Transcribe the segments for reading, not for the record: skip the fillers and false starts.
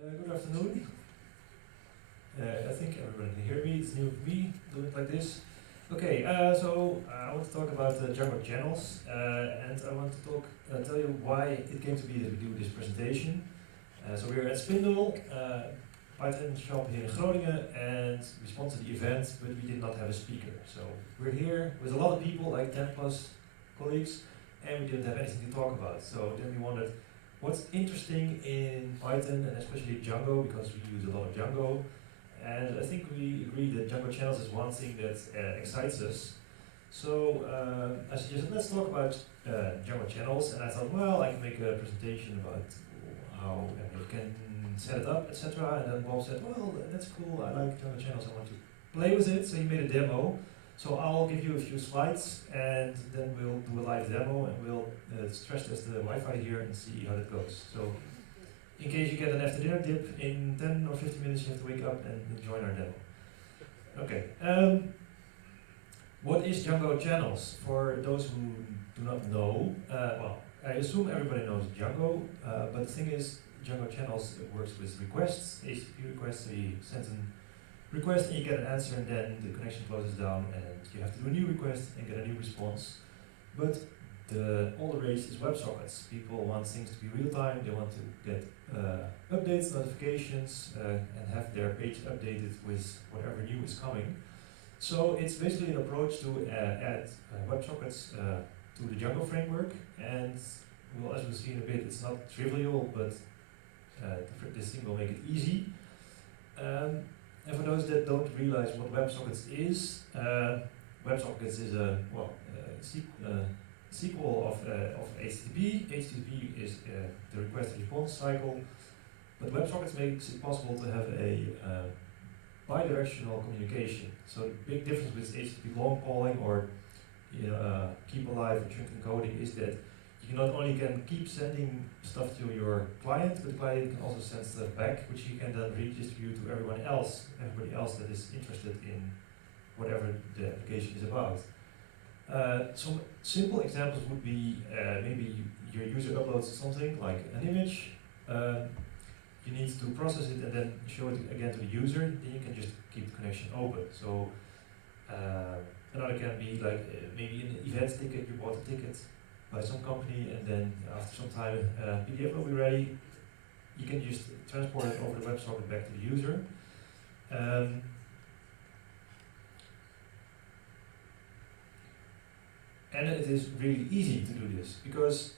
Good afternoon. I think everybody can hear me. It's new for me doing it like this. Okay, so I want to talk about Django channels, and I want to tell you why it came to be that we do this presentation. So we're at Spindle, Python shop here in Groningen, and we sponsored the event, but we did not have a speaker. So we're here with a lot of people, like 10 plus colleagues, and we didn't have anything to talk about. So then we wondered, what's interesting in Python, and especially Django, because we use a lot of Django. And I think we agree that Django channels is one thing that excites us. So I suggested, let's talk about Django channels, and I thought, well, I can make a presentation about how you can set it up, etc. And then Bob said, well, that's cool, I like Django channels, I want to play with it. So he made a demo. So I'll give you a few slides, and then we'll do a live demo, and we'll stress test the Wi-Fi here and see how that goes. So in case you get an after dinner dip, in 10 or 15 minutes you have to wake up and join our demo. Okay. What is Django channels? For those who do not know, well, I assume everybody knows Django, but the thing is, Django channels works with requests, HTTP requests. So you send an request and you get an answer, and then the connection closes down and you have to do a new request and get a new response. But all the rage is WebSockets. People want things to be real time, they want to get updates, notifications, and have their page updated with whatever new is coming. So it's basically an approach to add WebSockets to the Django framework, and well, as we'll see in a bit, it's not trivial, but this thing will make it easy. And for those that don't realize what WebSockets is, WebSockets is a sequel of HTTP. HTTP is the request-response cycle, but WebSockets makes it possible to have a bidirectional communication. So the big difference with HTTP long calling or keep alive or chunk encoding is that you not only can keep sending stuff to your client, but the client can also send stuff back, which you can then redistribute to everybody else that is interested in whatever the application is about. Some simple examples would be maybe your user uploads something like an image, you need to process it and then show it again to the user, then you can just keep the connection open. So another can be like maybe an event ticket, you bought a ticket by some company, and then after some time PDF will be ready, you can just transport it over the WebSocket back to the user. And it is really easy to do this because,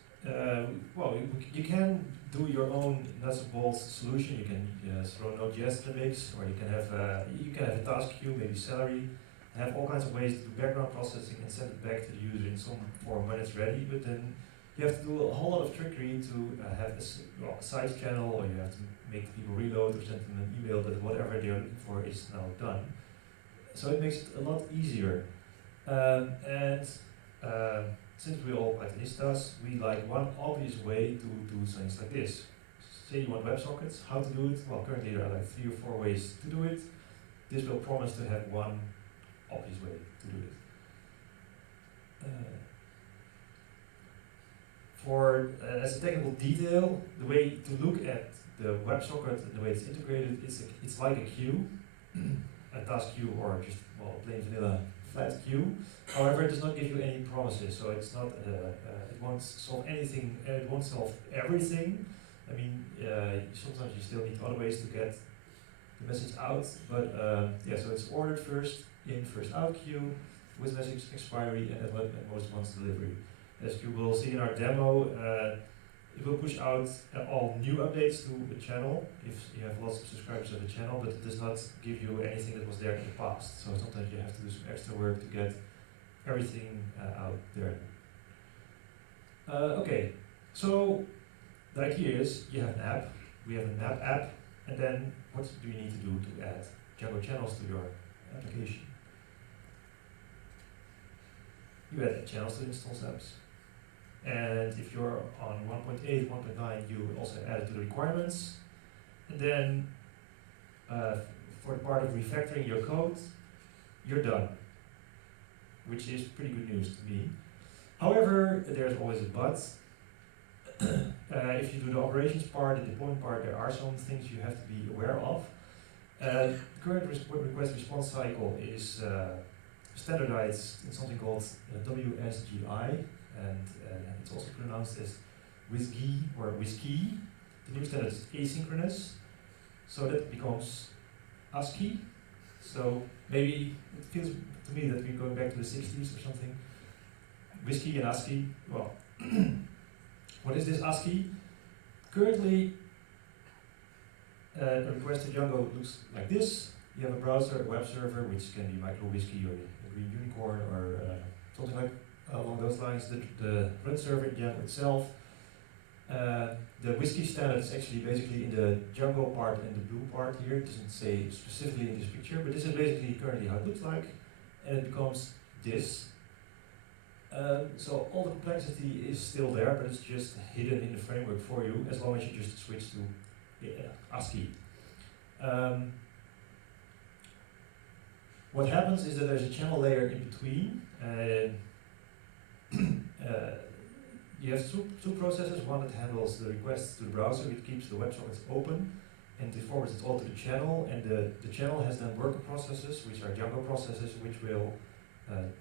well, you can do your own nuts and bolts solution. You can throw Node.js in the mix, or you can have a task queue, maybe Celery, have all kinds of ways to do background processing and send it back to the user in some form when it's ready. But then you have to do a whole lot of trickery to have a side channel, or you have to make people reload or send them an email that whatever they're looking for is now done. So it makes it a lot easier. Since we're all Pythonistas, we like one obvious way to do things like this. Say you want WebSockets, how to do it? Well, currently there are like 3 or 4 ways to do it. This will promise to have one obvious way to do it. As a technical detail, the way to look at the WebSocket and the way it's integrated, it's like a queue, a task queue, or just plain vanilla flat queue. However, it does not give you any promises, so it's not. It won't solve anything. It won't solve everything. I mean, sometimes you still need other ways to get the message out. But yeah, so it's ordered first in, first out queue with message expiry and at most once delivery. As you will see in our demo, it will push out all new updates to the channel if you have lots of subscribers of the channel, but it does not give you anything that was there in the past. So sometimes you have to do some extra work to get everything out there. Okay, so the idea is you have an app, we have a map app, and then what do you need to do to add Django channels to your application? You add channels to instance apps. And if you're on 1.8, 1.9, you also add it to the requirements. And then for the part of refactoring your code, you're done, which is pretty good news to me. However, there's always a but. if you do the operations part, the deployment part, there are some things you have to be aware of. Current request response cycle is standardized in something called WSGI, and it's also pronounced as WSGI or WSGI. The new standard is asynchronous, so that becomes ASCII. So maybe it feels to me that we're going back to the 60s or something. WSGI and ASCII, well, what is this ASCII? Currently, a request to Django looks like this. You have a browser, a web server, which can be MicroWhiskey or a Green Unicorn or something like along those lines. The run server in Django itself. The Whiskey standard is actually basically in the Django part and the blue part here. It doesn't say specifically in this picture, but this is basically currently how it looks like, and it becomes this. So all the complexity is still there, but it's just hidden in the framework for you, as long as you just switch to ASCII. What happens is that there's a channel layer in between. You have two processes, one that handles the requests to the browser, which keeps the WebSockets open, and it forwards it all to the channel, and the channel has then worker processes, which are Django processes, which will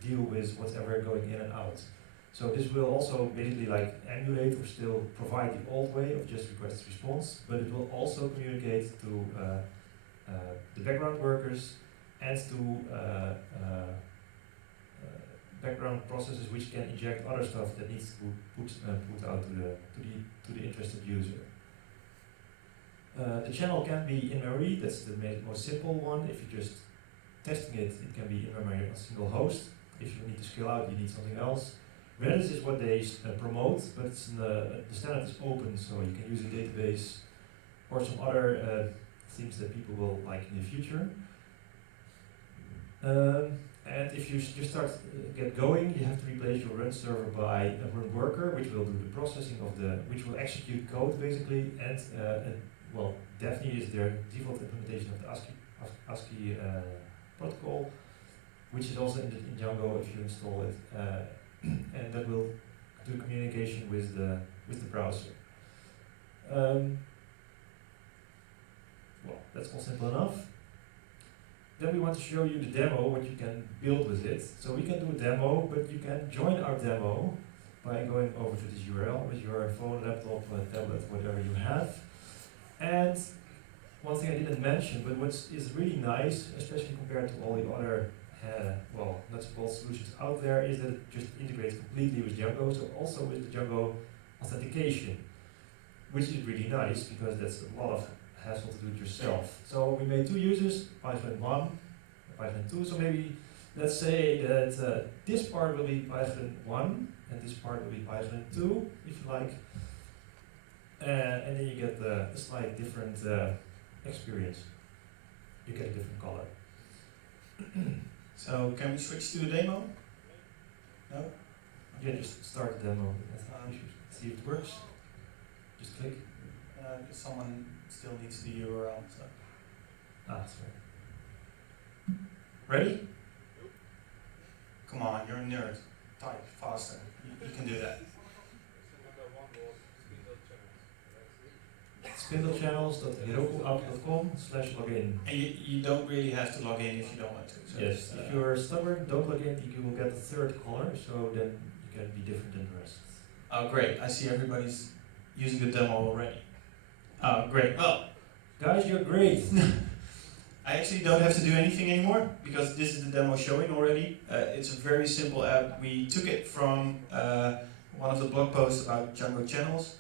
deal with whatever going in and out. So this will also basically like emulate or still provide the old way of just request response, but it will also communicate to the background workers and to background processes which can inject other stuff that needs to put out to the interested user. The channel can be in memory. That's the most simple one. If you're just testing it, it can be in memory on a single host. If you need to scale out, you need something else. Redis is what they promote, but it's the standard is open, so you can use a database or some other things that people will like in the future. And if you just start get going, you have to replace your run server by a run worker, which will do the processing of which will execute code basically, and well, Daphne is their default implementation of the ASCII protocol, which is also in Django if you install it, and that will do communication with the browser. Well, that's all simple enough. Then we want to show you the demo, what you can build with it. So we can do a demo, but you can join our demo by going over to this URL with your phone, laptop, tablet, whatever you have. And one thing I didn't mention, but what is really nice, especially compared to all the other well, nuts and bolts solutions out there, is that it just integrates completely with Django, so also with the Django authentication, which is really nice because that's a lot of hassle to do it yourself. So we made two users, Python 1 and Python 2, so maybe let's say that this part will be Python 1 and this part will be Python 2, if you like. And then you get a slight different experience. You get a different color. So can we switch to the demo? No? Yeah, just start the demo. See if it works. Just click. Someone still needs the URL. So. Sorry. Ready? Come on, you're a nerd. Type faster. You can do that. spindlechannels.herokuapp.com/login. And you don't really have to log in if you don't want to. So yes, if you're stubborn, don't log in, you will get the third color, so then you can be different than the rest. Oh great, I see everybody's using the demo already. Oh great, well. Guys, you're great. I actually don't have to do anything anymore because this is the demo showing already. It's a very simple app. We took it from one of the blog posts about Django channels.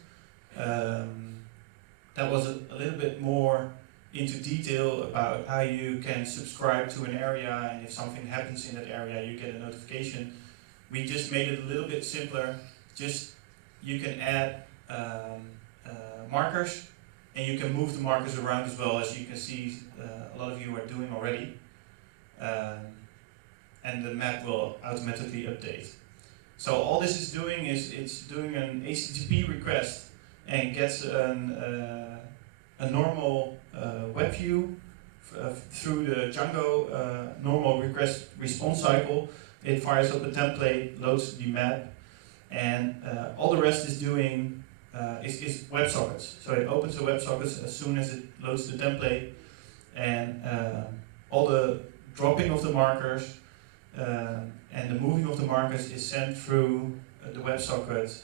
That was a little bit more into detail about how you can subscribe to an area, and if something happens in that area you get a notification. We just made it a little bit simpler. Just you can add markers, and you can move the markers around as well, as you can see a lot of you are doing already. And the map will automatically update. So all this is doing is it's doing an HTTP request and gets a normal web view through the Django normal request response cycle. It fires up a template, loads the map, and all the rest is doing is WebSockets. So it opens the WebSockets as soon as it loads the template, and all the dropping of the markers and the moving of the markers is sent through the WebSocket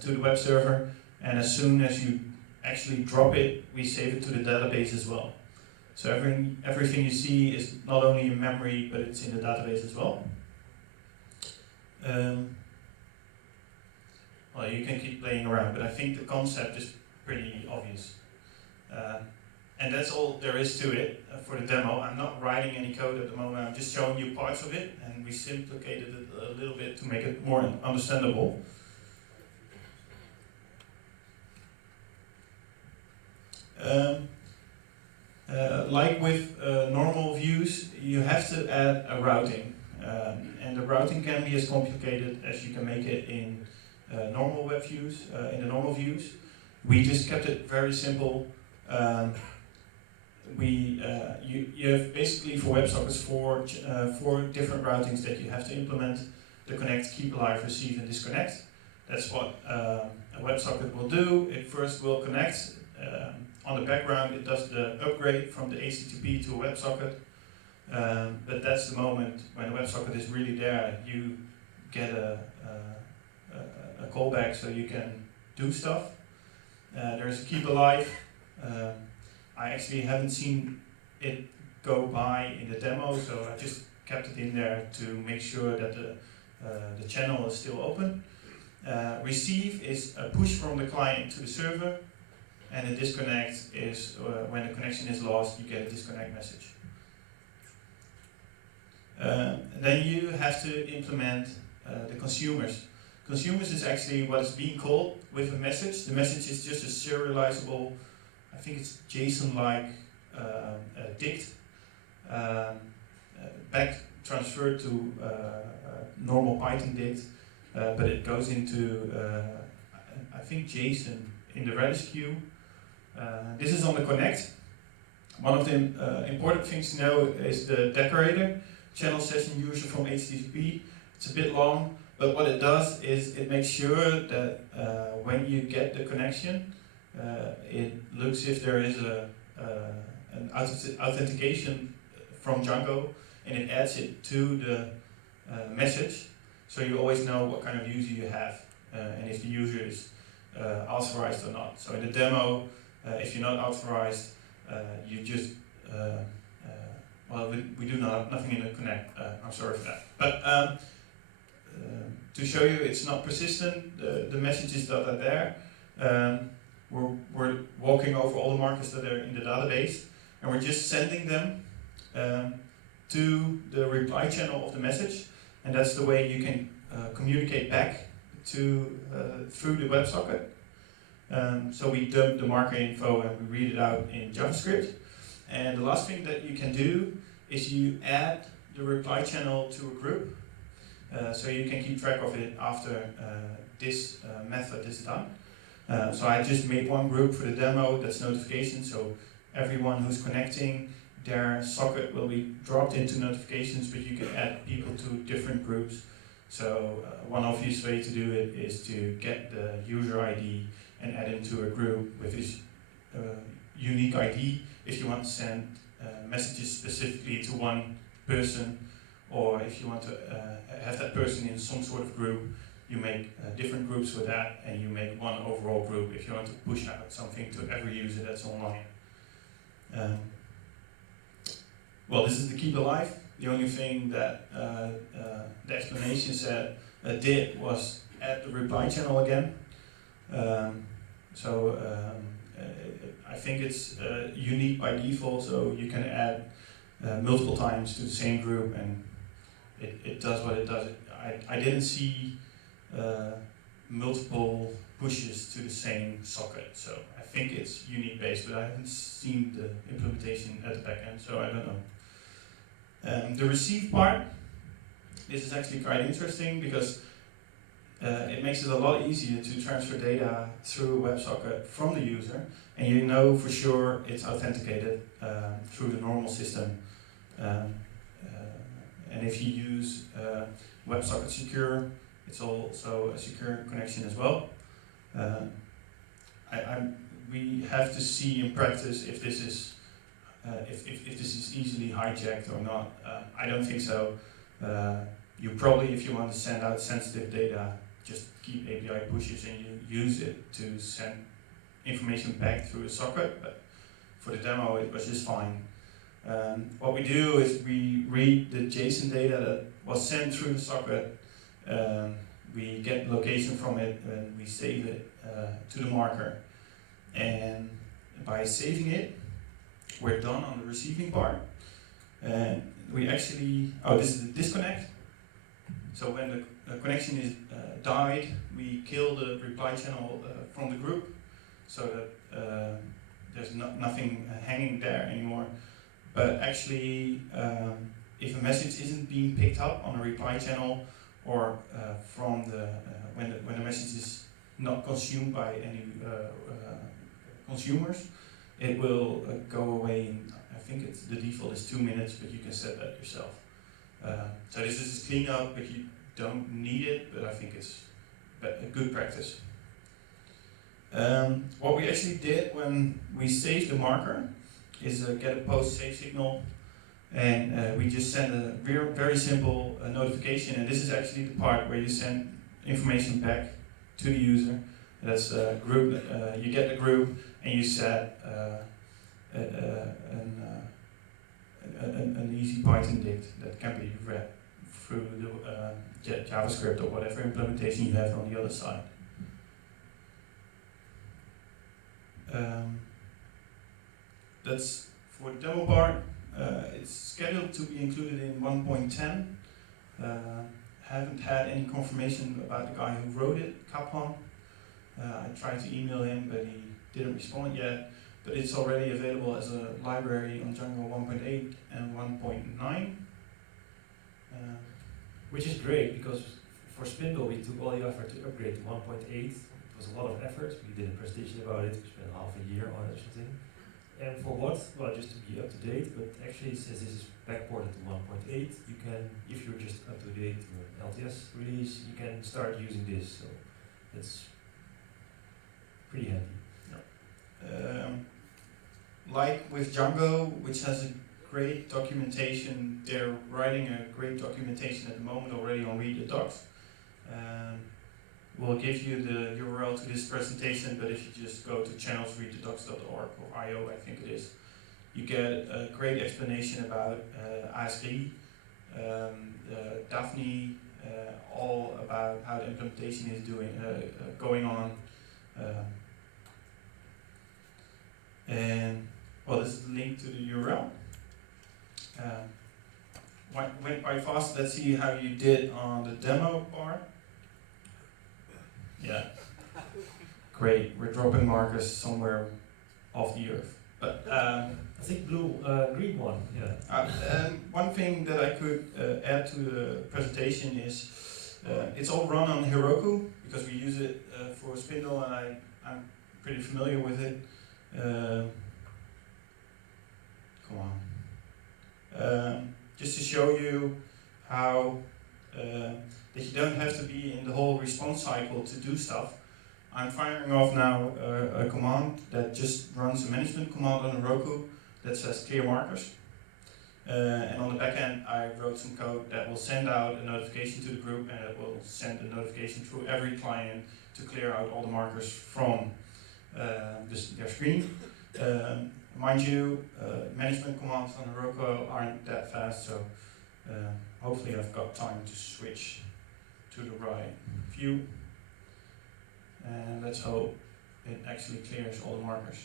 to the web server, and as soon as you actually drop it, we save it to the database as well. So everything you see is not only in memory, but it's in the database as well. Well, you can keep playing around, but I think the concept is pretty obvious. And that's all there is to it for the demo. I'm not writing any code at the moment, I'm just showing you parts of it, and we simplified it a little bit to make it more understandable. Like with normal views, you have to add a routing. And the routing can be as complicated as you can make it in normal web views, in the normal views. We just kept it very simple. You have basically for WebSockets four different routings that you have to implement: the connect, keep alive, receive, and disconnect. That's what a WebSocket will do. It first will connect. On the background, it does the upgrade from the HTTP to a WebSocket. But that's the moment when the WebSocket is really there. You get a callback so you can do stuff. There's a keep alive. I actually haven't seen it go by in the demo, so I just kept it in there to make sure that the channel is still open. Receive is a push from the client to the server, and a disconnect is when the connection is lost, you get a disconnect message. Then you have to implement the consumers. Consumers is actually what is being called with a message. The message is just a serializable, I think it's JSON-like dict, back transferred to normal Python dict, but it goes into, I think, JSON in the Redis queue. This is on the connect. One of the important things to know is the decorator, channel session user from HTTP. It's a bit long, but what it does is it makes sure that when you get the connection, it looks if there is an authentication from Django, and it adds it to the message, so you always know what kind of user you have and if the user is authorized or not. So in the demo, if you're not authorized, you just well, we do nothing in the connect. I'm sorry for that. But to show you it's not persistent, the messages that are there, we're walking over all the markers that are in the database, and we're just sending them to the reply channel of the message, and that's the way you can communicate back to through the WebSocket. So we dump the marker info and we read it out in JavaScript. And the last thing that you can do is you add the reply channel to a group, so you can keep track of it after this method is done. So I just made one group for the demo, that's notifications, so everyone who's connecting, their socket will be dropped into notifications, but you can add people to different groups. So one obvious way to do it is to get the user ID and add him to a group with his unique ID if you want to send messages specifically to one person, or if you want to have that person in some sort of group, you make different groups for that, and you make one overall group if you want to push out something to every user that's online. Well, this is the keep alive. The only thing that the explanation said did was add the reply channel again. I think it's unique by default, so you can add multiple times to the same group, and it does what it does. I didn't see multiple pushes to the same socket, so I think it's unique based, but I haven't seen the implementation at the back end, so I don't know. The receive part, this is actually quite interesting because it makes it a lot easier to transfer data through a WebSocket from the user, and you know for sure it's authenticated through the normal system. And if you use WebSocket Secure, it's also a secure connection as well. We have to see in practice if this is if this is easily hijacked or not. I don't think so. You probably, if you want to send out sensitive data, just keep API pushes and you use it to send information back through a socket. But for the demo, it was just fine. What we do is we read the JSON data that was sent through the socket. We get location from it and we save it to the marker. And by saving it, we're done on the receiving part. And we actually, this is the disconnect. So when the connection is died, we kill the reply channel from the group so that there's nothing hanging there anymore. But actually, if a message isn't being picked up on a reply channel or from the when the message is not consumed by any consumers, it will go away in, I think it's the default is 2 minutes, but you can set that yourself. So this is cleanup, but you don't need it, but I think it's a good practice. What we actually did when we saved the marker is get a post save signal, and we just send a very simple notification, and this is actually the part where you send information back to the user. That's a group, you get the group and you set an easy Python dict that can be read through the JavaScript or whatever implementation you have on the other side. That's for the demo part. It's scheduled to be included in 1.10. Haven't had any confirmation about the guy who wrote it, Kaplan. I tried to email him, but he didn't respond yet. But it's already available as a library on Django 1.8 and 1.9. Which is great, because for Spindle we took all the effort to upgrade to 1.8. It was a lot of effort. We did a presentation about it. We spent half a year on it or something. And for what? Well, just to be up to date. But actually, since this is backported to 1.8, you can, if you're just up to date with LTS release, you can start using this. So that's pretty handy. Like with Django, which has a great documentation, they're writing a great documentation at the moment already on Read the Docs. We'll give you the URL to this presentation, but if you just go to channelsreadthedocs.org or IO, I think it is, you get a great explanation about ASRI, Daphne, all about how the implementation is going on. And well, this is the link to the URL. Went quite fast. Let's see how you did on the demo part. Yeah, great. We're dropping markers somewhere off the earth. But I think green one. Yeah. One thing that I could add to the presentation is it's all run on Heroku because we use it for Spindle, and I'm pretty familiar with it. Come on. Just to show you how that you don't have to be in the whole response cycle to do stuff. I'm firing off now a command that just runs a management command on Heroku that says clear markers. And on the back end, I wrote some code that will send out a notification to the group, and it will send a notification through every client to clear out all the markers from their screen. Mind you, management commands on Heroku aren't that fast, so hopefully I've got time to switch to the right view. And let's hope it actually clears all the markers.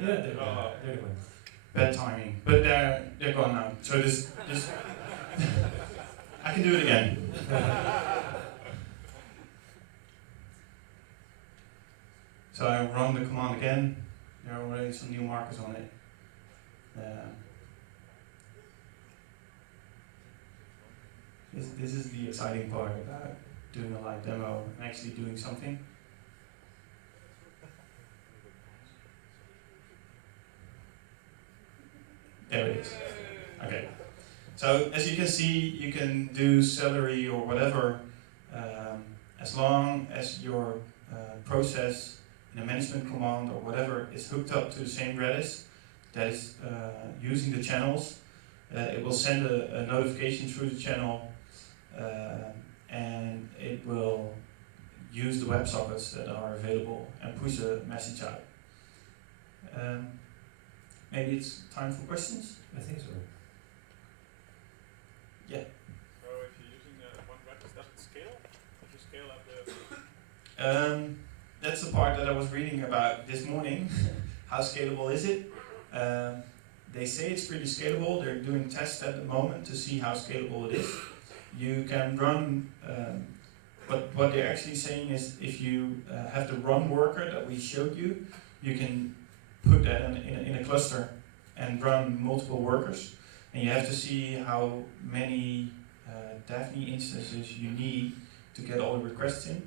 Yeah, there you go. Bad timing, but they're gone now. So this I can do it again. So I run the command again. There are already some new markers on it. This is the exciting part about doing a live demo and actually doing something. There it is. Okay. So So as you can see, you can do celery or whatever as long as your process in a management command or whatever is hooked up to the same Redis that is using the channels. It will send a notification through the channel and it will use the WebSockets that are available and push a message out. Maybe it's time for questions? I think so. Yeah. So if you're using one Redis, does it scale? If you scale up the... That's the part that I was reading about this morning. How scalable is it? They say it's pretty scalable. They're doing tests at the moment to see how scalable it is. You can run, but what they're actually saying is if you have the run worker that we showed you, you can put that in a cluster and run multiple workers. And you have to see how many Daphne instances you need to get all the requests in.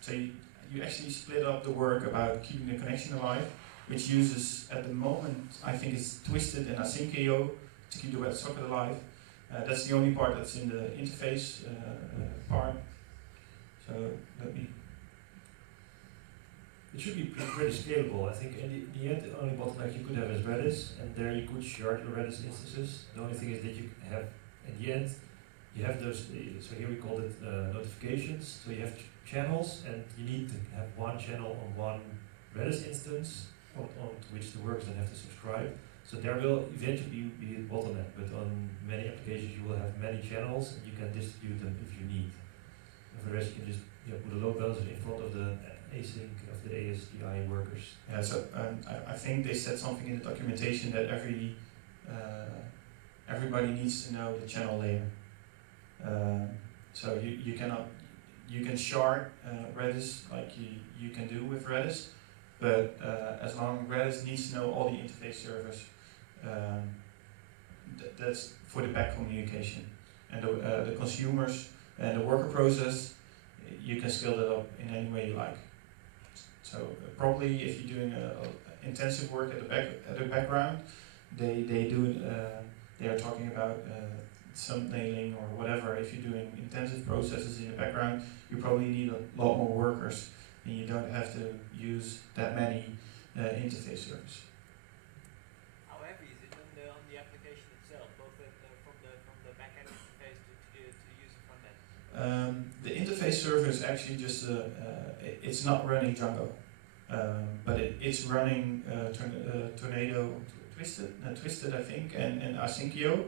So you actually split up the work about keeping the connection alive, which uses, at the moment, I think it's Twisted and Async.io to keep the WebSocket alive. That's the only part that's in the interface part. So let me... It should be pretty scalable. I think in the end, the only bottleneck you could have is Redis, and there you could shard your Redis instances. The only thing is that you have, in the end, you have those, so here we call it notifications. So you have channels, and you need to have one channel on one Redis instance on which the workers then have to subscribe. So there will eventually be a bottleneck, but on many applications you will have many channels, and you can distribute them if you need. And for the rest, you can just put a load balancer in front of the async of the ASGI workers. Yeah, so I think they said something in the documentation that everybody needs to know the channel layer. So you can shard Redis like you can do with Redis, but as long as Redis needs to know all the interface servers, that's for the back communication. And the consumers and the worker process, you can scale that up in any way you like. So probably if you're doing intensive work at the background, they are talking about thumbnailing or whatever. If you're doing intensive processes in the background, you probably need a lot more workers, and you don't have to use that many interface servers. How heavy is it on the application itself, both from the backend interface to the user front end? The interface server is actually just it's not running Django, but it's running Tornado, Twisted I think, and Async.io.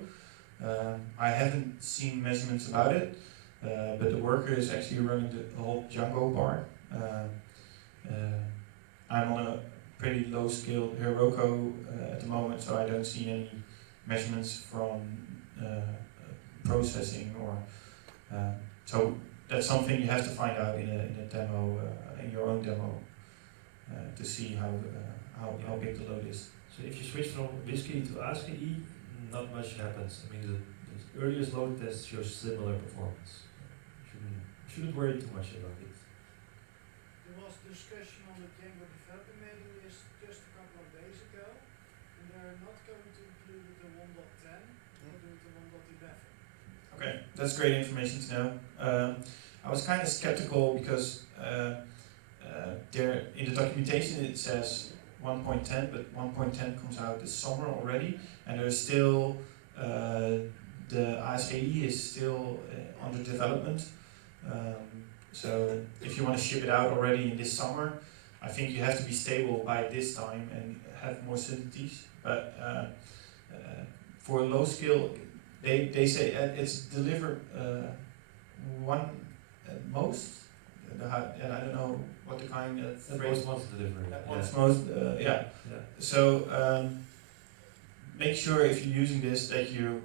I haven't seen measurements about it, but the worker is actually running the whole Django part. I'm on a pretty low scale Heroku at the moment, so I don't see any measurements from processing or so that's something you have to find out in a demo, in your own demo, to see how big the load is. So if you switch from Whiskey to ASCII, not much happens. I mean, the earliest load test shows similar performance. Shouldn't worry too much about it. There was discussion on the Django developer mailing list just a couple of days ago, and they're not going to include the 1.10, but do the 1.11. Okay, that's great information to know. I was kind of skeptical because there in the documentation it says 1.10, but 1.10 comes out this summer already, and there's still the ASCII is still under development. So if you want to ship it out already in this summer, I think you have to be stable by this time and have more certainties. But for low skill, they say it's delivered one at most, and I don't know what the kind of phrase Most delivery. most, yeah. So make sure if you're using this that you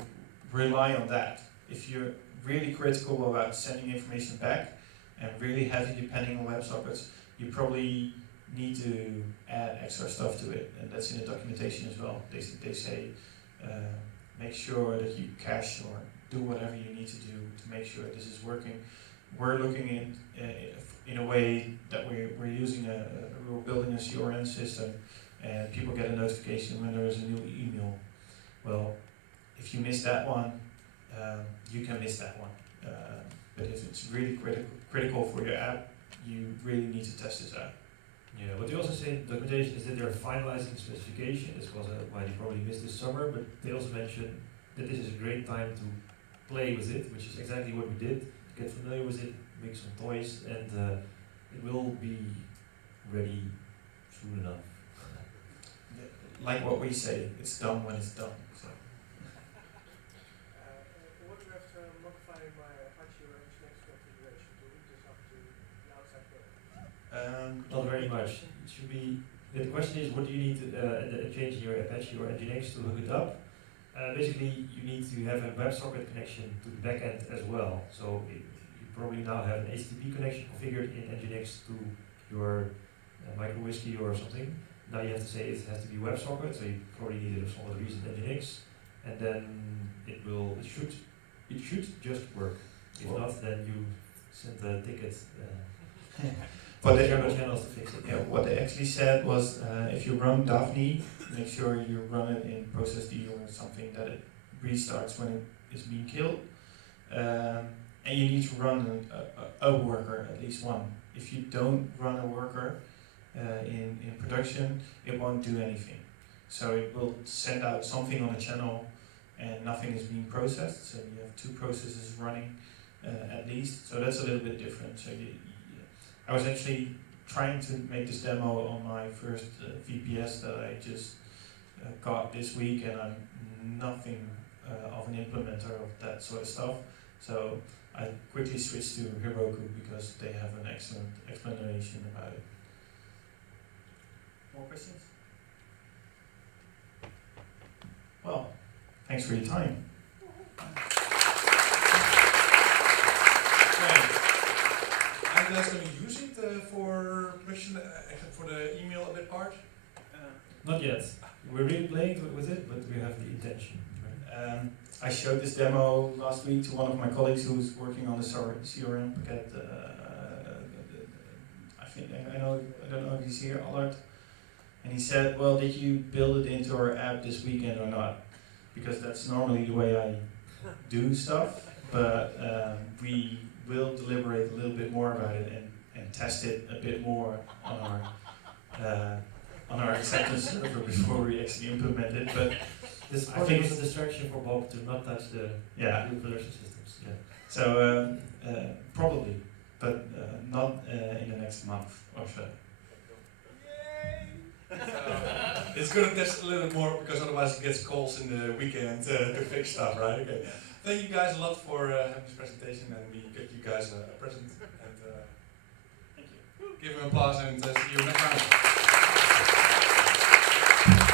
rely on that. If you're really critical about sending information back and really heavy depending on WebSockets, you probably need to add extra stuff to it, and that's in the documentation as well. They say make sure that you cache or do whatever you need to do to make sure this is working. We're looking in a way that we're using we're building a CRM system, and people get a notification when there is a new email. Well, if you miss that one, you can miss that one. But if it's really critical for your app, you really need to test this out. Yeah, what they also say in the documentation is that they're finalizing specification. This was why they probably missed this summer, but they also mentioned that this is a great time to play with it, which is exactly what we did. Get familiar with it, make some toys, and it will be ready soon enough. Like what we say, it's done when it's done. So. What do you have to modify my Apache or Nginx configuration to hook this up to the outside world? Not very much. It should be. The question is, what do you need to change in your Apache or Nginx to hook it up? Basically, you need to have a WebSocket connection to the backend as well. So you probably now have an HTTP connection configured in Nginx to your micro-whiskey or something. Now you have to say it has to be WebSocket, so you probably need it for some other reason Nginx, and then it should just work. If not, then you send a ticket. But the Django channels to fix it. Yeah, what they actually said was if you run Daphne, make sure you run it in process D or something that it restarts when it is being killed. And you need to run a worker, at least one. If you don't run a worker in production, it won't do anything. So it will send out something on the channel and nothing is being processed. So you have two processes running at least. So that's a little bit different. So I was actually trying to make this demo on my first VPS that I just got this week, and I'm nothing of an implementer of that sort of stuff. So I quickly switched to Heroku because they have an excellent explanation about it. More questions? Well, thanks for your time. Are you guys going to use it for production, except for the email update part? Not yet. We're really playing with it, but we have the intention. Right? I showed this demo last week to one of my colleagues who's working on the CRM packet. I don't know if he's here, Allard. And he said, well, did you build it into our app this weekend or not? Because that's normally the way I do stuff, but we will deliberate a little bit more about it and test it a bit more on our acceptance server before we actually implement it. But this I think was it's a distraction for Bob to not touch the new production systems. Yeah. So probably, but not in the next month or so. It's going to test a little bit more because otherwise it gets calls in the weekend to fix stuff, right? Okay. Thank you guys a lot for having this presentation, and we get you guys a present. And Thank you. give them applause and see you next time.